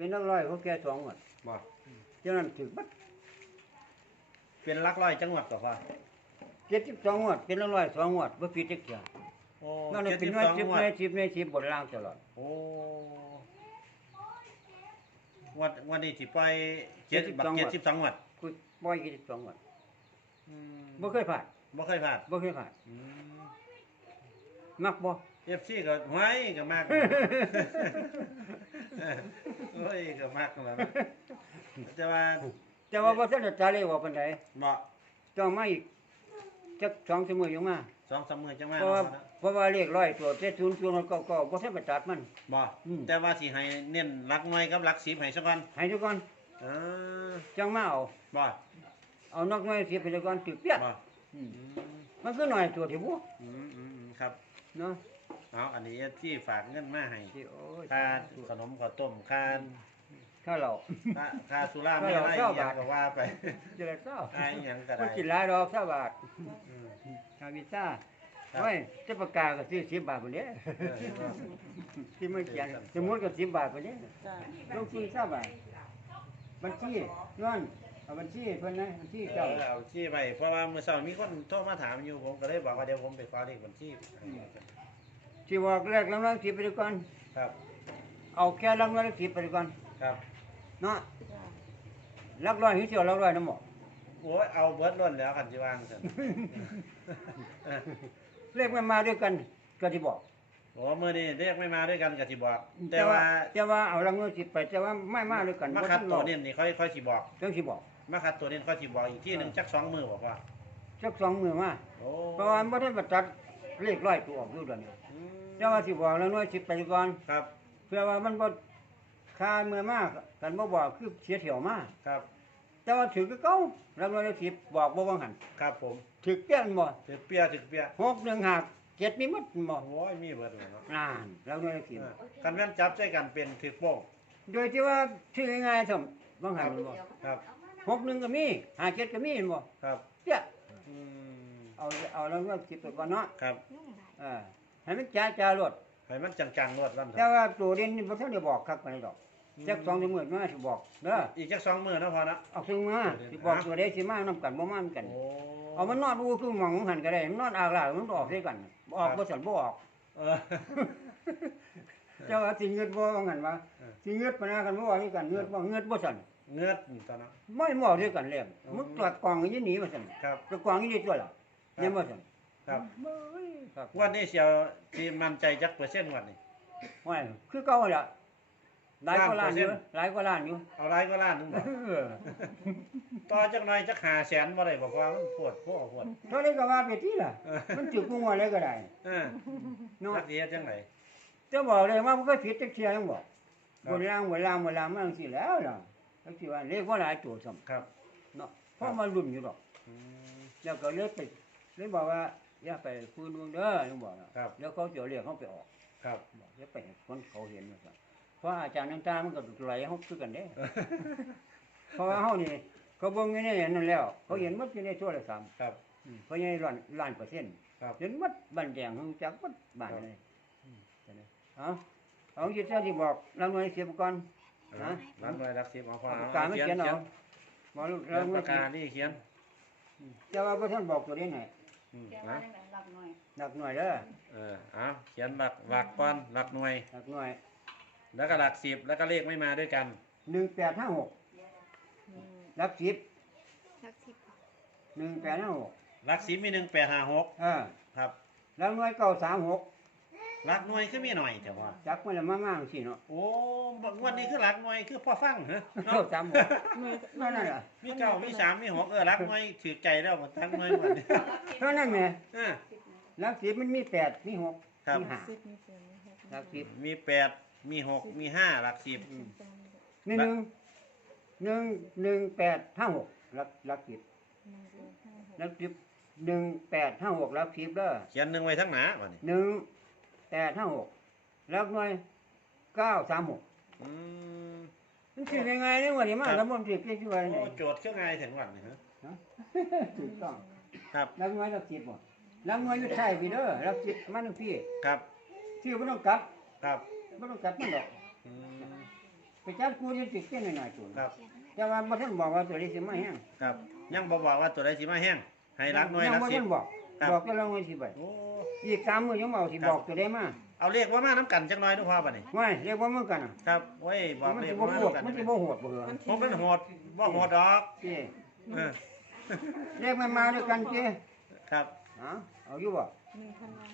เป็นนักร้อยเขาแก่สองหมดบ่เจ้านั้นถือบัดเป็นหลักร้อยจังหวัดก็พอเจ็ดสิบสองหมดเป็นนักร้อยสองหมดบ่ผิดจักเที่ยโอ้นั่นนะเป็นน้อยสิบในสิบในสิบบนล่างตลอดโอ้งวันวันนี้สิไปเจ็ดบัก72เจ็ดสิบสองงวัดคุยบ่อยกี่สิบสองหมดอืมบ่เคยผ่านบ่เคยผ่านบ่เคยผ่านอืมมักบ่เอฟซีก็ไว้ก็มากโอ้ยก็มากแล้วนะแต่ว่าแต่ว่าบ่ทันได้ตาเลยว่าปานใดเหมาะต้องมาอีกจักสองชั่วโมงอยู่มาสองสามมือจังมาเพราะว่าเนาะเพราะว่าเลขร้อยตัวแต่ศูนย์ศูนย์เก้าเก้าบ่ทันไปตัดมัน บ่อืม แต่ว่าสิให้เน้นหลักหน่วยกับหลักสิบให้ซะก่อนให้ทุกคนเออจังมาเอาบ่เอานอกน้อยสิไปทุกคนตึกเปียกบ่อืมอืมมันคือหน่อยตัวที่บ่อืมอืมอืมครับ เนาะ เอาอันนี้ที่ฝากเงินมาให้ที่โอ้ยค่าขนมข้าวต้มค่าถ้าเราค่าค่าสุราไม่ไม่เอาไรเก้าอย่าบางทก็ว่าไปจะได้เศร้าไอ้หยังก็มัได้นกินหลายดอกเศร้าบาทอืม คาวิซ่าครับโอ้ยจะประกาศก็ซื้อ10บาทพุ่นเด้เออเออที่มันเขียนสมมุติก็10บาทพุ่นเด้จ้ะลงทุนเศร้าบาทบัญชีย้อนเอาบัญชีเพิ่นนะบัญชีเอเจ้าอเอาที่ไปเพราะว่าเมื่อเช้ามีคนโทรมาถามอยู่ผมก็เลยบอกว่าเดี๋ยวผมไปขอเลขบัญชี ที่บอกแรกลำลังสิไปก่อนครับ เอาแค่ลำลังสิไปก่อนครับ เนาะจ้ะลักร้อยหิเสียวลักร้อยน้ำหมอกโอ้ยเอาเบิร์ดล้นแล้วกันจีวางเถอะเลขมันมาด้วยกันก็ที่บอกโอ้มื่อนี้เรียกไม่มาด้วยกันกับสิบอก แต่แต่ว่าว่าแต่ว่าเอาลังเงินสิไปแต่ว่าไม่มาด้วยกันมาคัดตัวนี่นี่ค่อยค่อยสิบอกเรื่องสิบอกมาคัดตัวนี่ค่อยสิบอกอีกที่หนึ่งจักสองมือบอกว่าสักสองมือมาโอ้เพราะว่าบ่ได้ประตัดเลขร้อยตัวออกอยู่เดยวนี้อืม แต่ว่าสิบอกลังเงินสิไปก่อนครับเพื่อว่ามันบ่ค่าเมื่อมากกันบ่บอกคือเสียเที่ยวมาครับ แต่ว่าถือก็เก่าลังเงินสิบอกบ่ว่างหันครับผมถือเปี้ยนบ่ถึกเปียถึกเปียหกหนึ่งหักเจ็ดมีหมดบ่โอ้ยมีเบิร์ดเลยเนาะนานลังเงินสิเออกันแม่นจับใจกันเป็นถึกโป้งโดยที่ว่าชื่อง่ายๆซั่นบ่หันบ่ครับหกหนึ่งก็มีห้าเจ็ดก็มีเห็นบ่ครับเปี้ยอืมเอาเอาลังเงินสิไปก่อนเนาะครับ เออ ให้มันจ้าจ้ารถให้มันจังๆรวดวันเถแต่อะว่าตัวเด่นนี่บ่ทันได้บอกคักปานใดดอกจักสองสามมื้อมาสิบอกเด้ออีกจักสองมือเนาะพอนะเอาซึ่งมาสิบอกตัวใดสิมานํกันบ่มานํกัน โอ้เอามันนอนดูคือหมองหันก็ได้มันนอนอากลากมันออกด้วยกันบ่ออกบ่สั่นบ่ออก เออ เจ้าว่าสิเงิดบ่ว่างั้นว่าเออ สิเงิดปานนั้นกันบ่ว่าด้วยกันเงิดบ่เงิดบ่สั่นเงือดนี่ตอนนั้น ไม่บ่ออกด้วยกันแล้วมึงตรวจกองอยู่นี่ว่าสั่นครับ ตรวจกองอยู่นี่ตัวล่ะยังบ่สั่น ครับเบ้ยครับวันนี้เสียวที่มั่นใจจักเปอร์เซ็นต์วันนี้ว่าคือเก่าล่ะหลายกว่าล้านอยู่ล้านเปอร์เซ็นต์หลายกว่าล้านอยู่เอาไรก็ล้านหนึงบ่เออต่อจักหน่อยจักหาแสนบ่ได้บอกว่ามันปวดพวกปวดเท่านี้ก็ว่าไปที่ล่ะ เออมันจุกงวอะไรก็ได้เออเนาะนักเรียนจังไหนจะบอกเลยว่ามันก็ผิดจักเที่ยยังบอกครับ บนล่างบนล่างบนล่างมันสิแล้วล่ะจักที่ว่าเลขว่าหลายตัวซ้ํครับเนาะเพราะมันรุ่นอยู่ดอก อืมแล้วก็เลยไปเลยบอกว่า อย่าไปคุยดวงเด้อยังบอกนะครับ แล้วเขาจะเรียกเขาไปออกครับ บอกอย่าไปให้คนเขาเห็นว่าซั่นเพราะอาจารย์ต่างๆมันก็ไหลเฮาคือกันเด้ เพราะว่าเฮานี่เขาเบิ่งอยู่ในนั่นแล้ว เขาเห็นหมดอยู่ในโทรศัพท์ครับ อืมเพราะยังล้านล้านเปอร์เซ็นต์ครับ เห็นหมดบ้านแดงรู้จักหมดบ้านครับเลยอืมจังได๋เอาเอาสิเจ้าที่บอกเราหน่วยเสียบก่อนนะ รับหน่วยรักสิบเอาพอเอาเอาปากกาไม่เขียนเอาบอกเขีเรายนหน่วปายกกานี่เขียนเจ้าว่าบ่ทันบอกตัวนี้ไหนอื มแกว่านะได้ไหมหลับหน่อยหนักหน่อยเด้อเออเอาเขียนหลักหลักก้อนหลักหน่วยหนักหน่อยแล้วก็หลักสิบแล้วก็เลขไม่มาด้วยกัน1856อืมหลักสิบสักสิบค่ะ1856หลักสิบมีหนึ่งแปดห้าหกเออครับ หลักหน่วย936ห ลักหน่วยคือมีหน่อยแต่ว่า จักมันละมามาจังซี่เนาะโอ้บางวันนี้คือหลักหน่วยคือพอฟังเหรอเก้าสามหกนั่นน่ะมีเก้ามีสามมีหกเออหลักหน่วยถือใจแล้วหมดทั้งหน่วยหมดนี่เท่านั้นแหละเออสิบนะหลักสิบมันมีแปดมีหกครับ มีห้า สิบมีเศษมีหกหลักสิบ มีแปดมีหกมีห้าหลักสิบ สิบสองนี่หนึ่งหนึ่งหนึ่งแปดห้าหกหลักหลักสิบหนึ่งศูนย์ห้าหกหลักสิบหนึ่งแปดห้าหกหลักสิบเด้อเขียนหนึ่งไว้ทั้งหนาวันนี้หนึ่ง แปดห้าหกหลักหน่วยเก้าสามหกอืมมันคือยังไงเนี่ยวันนี้มาครับแล้วมันสิเกี่ยวกับอะไรโอ้โจทย์เครื่องไงถึงวันนี่ฮะถูกต้องครับหลักหน่วยหลักสิบบ่หลักหน่วยอยู่ใช่พี่เด้อหลักสิบมันพี่ครับชื่อไม่ต้องกลับครับไม่ต้องกลับมันดอกอืมไปจับกูจะติดเส้นหน่อยๆตัวครับแต่ว่าบ่ทันบอกว่าตัวนี้สิมาแห้งครับ ยังบ่บอกว่าตัวใดสิมาแห้งให้รักน้อยยังรักบ่สิทับนบอก ครับ บอกก็ลองไว้สิไปโอ้อีกสามมื้อยังบอกสิครับบอกตัวได้มาเอาเลขว่ามาน้ำกันจักหน่อยทุกพ่อบัดนี้ไม่เรียกว่ามันกันน่ะครับไว้บอกมันเลสิขบ่ว่ามาโหดน้ำกันมันสิบ่โหดบ่เหรอผมเป็นโหดบ่โหดดอกเจ้เออเรียกมันมาด้วยกันเจ้ครับเอ้าเอาอยู่บ่หนึ่งพันวา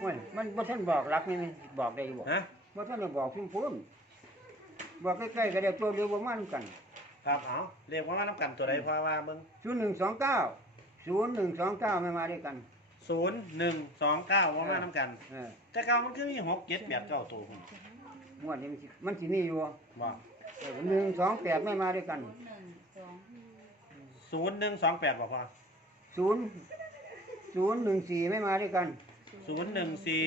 โอ้ยมันบ่ทันบอกรักนี่มันบอกได้อยู่บ่ฮะ บ่ทันได้บอกพุ่มพุ่นบอกใกล้ๆก็ได้ตัวเดียวบ่มานํกัน ครับเอาเลขว่ามาน้ำกันตัวใดพ่อว่าเบิ่ง 0129 0129ไม่มาด้วยกันศูนย์หนึ่งสองเก้าว่ามาน้ำกัน เออแต่เก่ามันคือมีหกเจ็ดแปดเก้าตัวพุ่นงวดนี้มันสิมันสิมีอยู่บอกเออ128ไม่มาด้วยกันศูนย์หนึ่งสองแปดบอกพ่อศูนย์ศูนย์หนึ่งสี่ไม่มาด้วยกัน ศูนย์หนึ่งสี่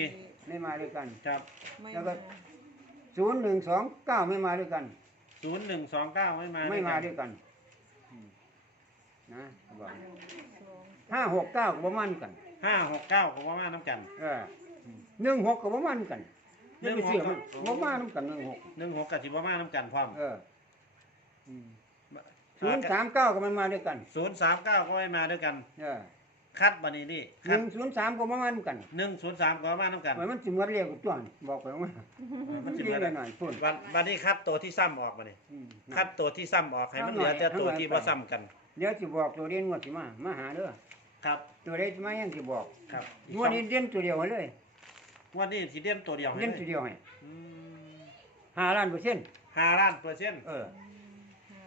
ไม่มาด้วยกัน ครับแล้วก็ ศูนย์หนึ่งสองเก้าไม่มาด้วยกัน ศูนย์หนึ่งสองเก้าไม่มาไม่มาด้วยกันนะบอก ห้าหกเก้าก็บ่มันกันห้าหกเก้าก็ว่ามาน้ำกันเออหนึ่งหกก็บ่มันกันหนึ่นี่งไปหกเชื่อมันบ่มาน้ำกันหนึ่งหกหนึ่งหกกับสิบว่ามาน้ำกันพร้อมเออศูนย์สามเก้าก็มันมาด้วยกันศูนย์สามเก้าก็ไม่มาด้วยกัน เออคัดบันนี้นี่หคัดนึ่งศูนย์สามก็บ่มาด้วยกันหนึ่งศูนย์สามก็ว่ามาน้ำกันเหมือนมันสิหมดเรียกกับตัวนี่บอกไปว่ามัมันนสิสิมาเหลือหน่อยพุ่นวันวันนี้คัดตัวที่ซ้ำออกมานี่อืม คัดตัวที่ซ้ำออกให้มันเหลือแต่ตัวที่ว่าซ้ำกัน เดี๋ยวสิบอกตัวเด่นงวดสิมา มาหาเด้อ ครับ ตัวเด่นสิมายังสิบอกครับงวดนี้เด่นตัวเดียวให้เลยวันนี้สิเด่นตัวเดียวให้เด่นเลตัวยเดียวให้อืมห้าล้านเปอร์เซ็นต์ห้าล้านเปอร์เซ็นต์เออ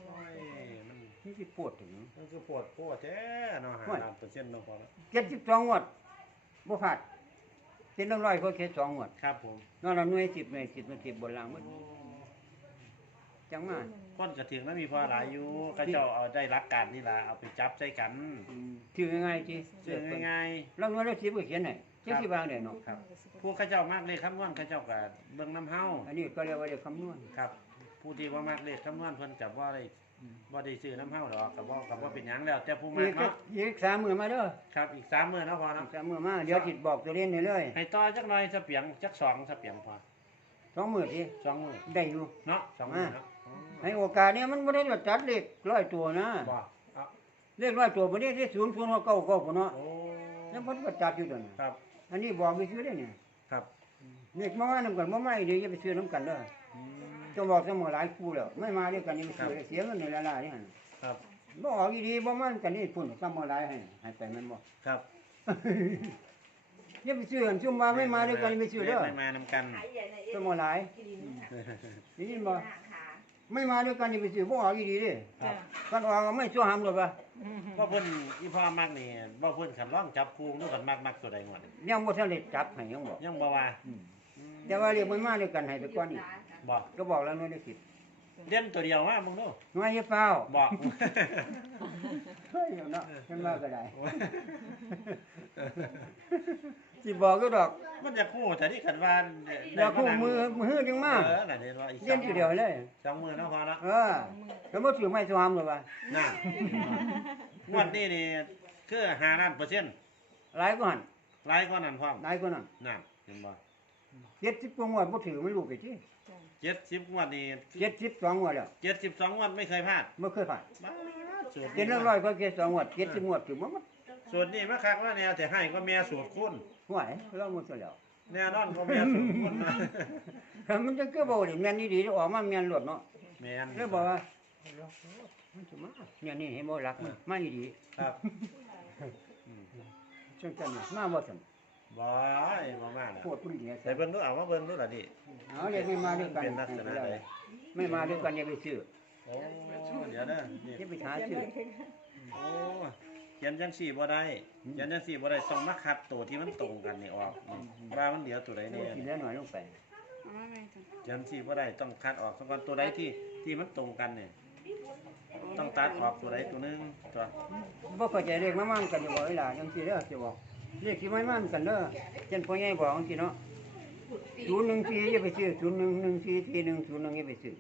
โอ้ยมันนี่สิปวดถึงมันคือปวดปวดแท้เนาะห้าโอ้ยล้านเปอร์เซ็นต์เนาะพอแล้วเจ็ดสิบสองงวดบ่พลาดเป็นต้องร้อยเขาแค่สองงวดครับผมนอกนั้นหน่วยสิบหน่วยสิบหน่วยสิบบนล่างหมัน จังมาคนกระถึงนั้นมีพอหลายอยู่ก็เจ้าเอาได้รักการนี่ล่ะเอาไปจับใส่กันถือง่ายๆจีซื้อง่ายเราหน่วยเราสิบก็เขียนให้เจ็ดสิบบางเดียวเนาะๆครับผู้เข้าเจ้ามากเลขคำนวณเข้าเจ้าก็เบิ่งน้ำเฮาอันนี้ก็เรียกว่าเรียกคำนวณครับ ผู้ที่ว่ามากเลขคำนวณเพิ่นกับว่าได้บ่ได้ซื้อน้ำเฮาดอกกับว่ากับว่าเป็นหยังแล้ว แต่ผู้มาอีกกเนาะอีกสามมือมาเด้อครับอีกสามมื้อเนาะพออีเนาะกสามมือมาเดี๋ยวจิตบอกตัวเล่นให้เลยให้ต่อจักหน่อยสะเปียงจักสองสะเปียงพอสองมือทีสองมื้อได้อยู่เนาะสองมื้อเนาะ ให้โอกาสเนี่ยมันไม่ได้ว่าจัดเลขร้อยตัวนะบ่เอาเลขร้อยตัวบ่ได้ที่ศูนย์ศูนย์หัวเก้าเก้าพุ่นเนาะโอ้แล้วมันก็จัดอยู่ตัวนี้ครับอันนี้บอกไปซื้อได้เนี่ยครับเลขมาว่านํกันบ่มาอีกเดี๋ยวอย่าไปซื้อนํกันเด้ออืม จะบอกเสมอหลายคู่แล้วไม่มาด้วยกันนี่มันซื้อเสียเงินในละลายนี่หั่นครับบ่ออกอีดีบ่มากันนี่พุ่นซ้ำบ่หลายให้ให้ไปแม่นบ่ ครับอย่าไปซื้อกันซุ่มว่าไม่มาด้วยกันอย่าไปซื้อเด้อไม่มานำกันซ้ำบ่หลายได้ยินบ่ ไม่มาด้วยกันอย่าไปซื้อบ่ออกอีดีเด้ครับกันออกก็ไม่ชั่วหำหรอกว่าว่าเพิ่นอีพ่อมักนี่ว่าเพิ่นคันร้องจับคู่นู่นกันมักมักตัวใดหมดยังบ่ทันได้จับให้ยังบ่ยังบ่ว่าแต่ว่าเรียกมันมาด้วยกันให้ไปก่อนนี่บ่ก็บอกแล้วหน่วยได้สิบ เด่นตัวเดียวมามึงดูหน่วยอย่าเฝ้าบ่เฮ้ยเนาะเห็นว่าก็ได้สิบอกก็ดอกมันจะคู่แต่ที่ขันว่าเดี๋ยวคู่มือมือจังมาเออน่ะเด่นว่าอีกเล่นอยู่เดียวเลย สองมือเนาะพอแล้วเออแล้วบ่ถือไม้สวามหรอกว่าน่ะงวดนี้นี่คือ5ล้านเปอร์เซ็นต์หลายกว่าหั่นหลายกว่านั้นพร้อมหลายกว่านั้นน่ะเห็นบ่ 70กว่างวดบ่ถือมันลูกไปที่70งวดนี่72งวดแล้ว72งวดไม่เคยพลาดบ่เคยผ่านบ้าสูตรเจ็ดร้อยก็เจ็ดสองงวด70งวดถือบ่หมดสูตรนี้มาคักว่าแนวแต่ให้ก็แม่สูตรคุณห่วยเราหมดซะแล้วแน่นอนก็แม่สูตรคุณนะมันจะคือบ่ได้แม่นดีๆออกมาแม่นหลดเนาะแม่นแล้วบอกว่ามันจะมาเนี่ยนี่เห็นบ่รักมันมาดีครับๆจังซั่นน่ะมาบ่ซั่น บ่อยบ่มาน่ะโคตรพุ่นเดียใส่เบิ่งดูเอามาเบิ่งดูล่ะดิเอาเรียกไม่มาด้วยกันเป็นลักษณะใดไม่มาด้วยกันอย่าไปซื้อโอ้เดี๋ยวเด้อนี่อย่าไปหาซื้อโอ้เขียนจังสี่บ่ได้เขียนจังสี่บ่ได้ต้องมาคัดตัวที่มันตรงกันนี่ออกว่ามันเหลือตัวใดเอาแน่กินแล้วหน่อยลงไปเขียนสี่บ่ได้ต้องคัดออกสักวันตัวใดที่ที่มันตรงกันเนี่ยต้องตัดออกตัวใดตัวหนึงตัวบ่เข้าใจเลขมามั่นกันอยู่บ่เวลาจังซี่เด้อสิบอก เลขยกที่ไม่มั่นสันเด้อเจนพ่อใหญ่บอกจังซี่เนาะศูนย์หนึ่งสี่ยี่ไปซื้อศูนย์หนึ่งหนึ่งสี่สี่หนึ่งศูนย์หนึ่งยี่ไปซื้อ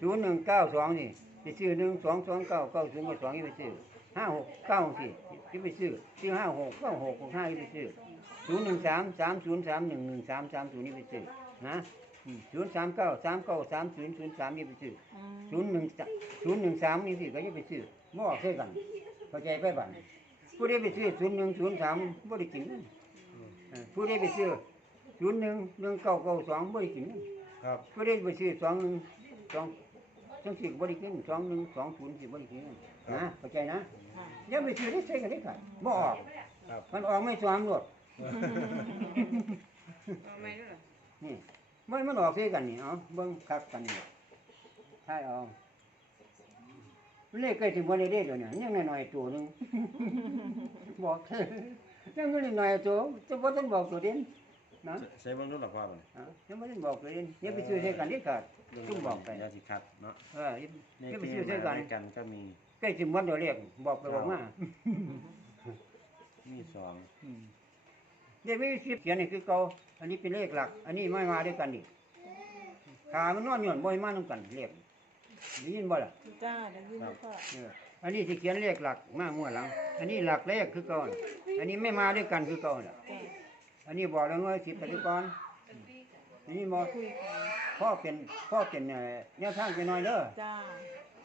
ศูนย์หนึ่งเก้าสองนี่ไปซื้อหนึ่งสองสองเก้าเก้าศูนย์สองยี่ไปซื้อห้าหกเก้าสี่ยี่ไปซื้อซื้อห้าหกเก้าหกหกห้ายี่ไปซื้อศูนย์หนึ่งสามสามศูนย์สามหนึ่งหนึ่งสามสามศูนย์อย่ไปซื้อนะศูนย์สามเก้าสามเก้าสามศูนย์ศูนย์สามยี่ไปซื้อศูนย์หนึ่งศูนย์หนึ่งสามนี่สิก็ยี่ไปซื้อม่ออกเท่กันเข้าใจไปบ้าง ผู้ใดไปซื้อศูนย์หนึ่งศูนย์สามบ่ได้กินเงินเออผู้ใดไปซื้อศูนย์หนึ่งหนึ่งเก้าเก้าสองบ่ได้กินเงินครับผู้ใดไปซื้อสองหนึ่งสองจังสิบ่ได้กินสองหนึ่งสองศูนย์สิบ่ได้กินเงินนะเข้าใจนะค่ะอย่าไปซื้อได้ใส่กันได้ขาดบ่ออกครับมันออกไม่สวามหมดเอาไหมด้วยเหรอนี่มันมันออกเท่กันนี่เอาเบิ่งคักกันนี่ใช่เอา เลขใกล้ถึงวันนี้ได้เดี๋ยวนี้ยังน้อยๆตัวหนึง บอกยังน้อยๆตัวจะบ่ต้องบอกตัวเด่นนะใช้เบิ่งดูหรอพ่อมันอะยังบ่ต้องบอกตัวเด่นอย่าไปซื้อเท่กันนี่ขาดจุ่มบอกไปยาสิคัดเนาะเอออย่าในอย่าไปที่ซื้อเท่มากันด้วยกันก็มีใกล้ถึงวันเดี๋ยวเรียกบอกไปบอกมามีสองเดี๋ยวไม่มีสิบเขียนนี่คือเก่าอันนี้เป็นเลขหลัก อันนี้ไม่มาด้วยกันอีกขามันนอนหย่อนบ่อยมานํกันเลข ได้ยินบ่ล่ะจ้าเดี๋ยวยืนพ่อเอออันนี้สิเขียนเลขหลักมากมั่วหลัง อันนี้หลักเลขคือเก่อน อันนี้ไม่มาด้วยกันคือเก่อนน่ะจ้าอันนี้บอกแล้วว่าสิบปฏิกรอันนี้บอกคุยกันพ่อเป็นพ่อเป็นเอ่อแนวทางไปหน่อยเด้อจ้า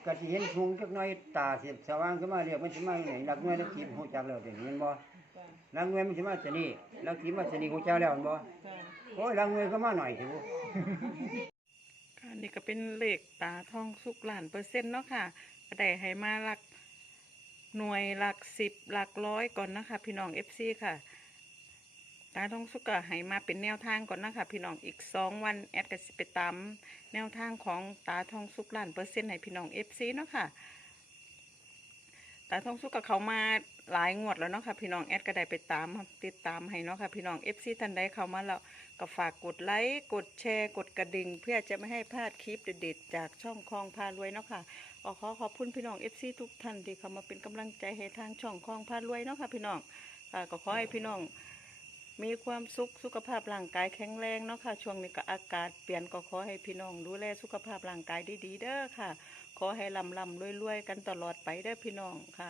ก็สิเห็นพุงจักหน่อยตาสิสว่างขึ้นมาเรียกมันสิมาไหนหลักหน่วยหลักสิบฮู้จักแล้วเด้เห็นบ่จ้าหลักหน่วยมันสิมาจะนี่หลักสิบมาจะนี่ฮู้จักแล้วเห็นบ่จ้า โอ้ยหลักหน่วยก็มาหน่อยสิค่ะนี่ก็เป็นเลขตาทองสุกหลานเปอร์เซ็นต์เนาะค่ะก็ได้ให้มาหลักหน่วยหลักสิบหลักร้อยก่อนนะคะ พี่น้องเอฟซีค่ะ ตาทองสุกก็ให้มาเป็นแนวทางก่อนนะคะพี่น้องอีกสองวันแอดก็สิไปตามแนวทางของตาทองสุกหลานเปอร์เซ็นต์ให้พี่น้องเอฟซีเนาะค่ะตาทองสุกกับเขามา หลายงวดแล้วเนาะค่ะพี่น้องแอดก็ได้ไปตามติดตามให้เนาะค่ะพี่น้องเอฟซีท่านใดเข้ามาแล้วก็ฝากกดไลค์กดแชร์ กดกระดิ่ง เพื่อจะไม่ให้พลาดคลิปเด็ดๆจากช่องคลองพารวยเนาะค่ะก็ขอขอบคุณพี่น้องเอฟซีทุกท่านที่เข้ามาเป็นกำลังใจให้ทางช่องคลองพารวยเนาะค่ะพี่น้องค่ะก็ขอให้พี่น้อง มีความสุขสุขภาพร่างกายแข็งแรงเนาะค่ะช่วงนี้ก็อากาศเปลี่ยนก็ขอให้พี่น้องดูแลสุขภาพร่างกายดีๆเด้อค่ะ ขอให้ลำลำรวยๆกันตลอดไปเด้อพี่น้องค่ะ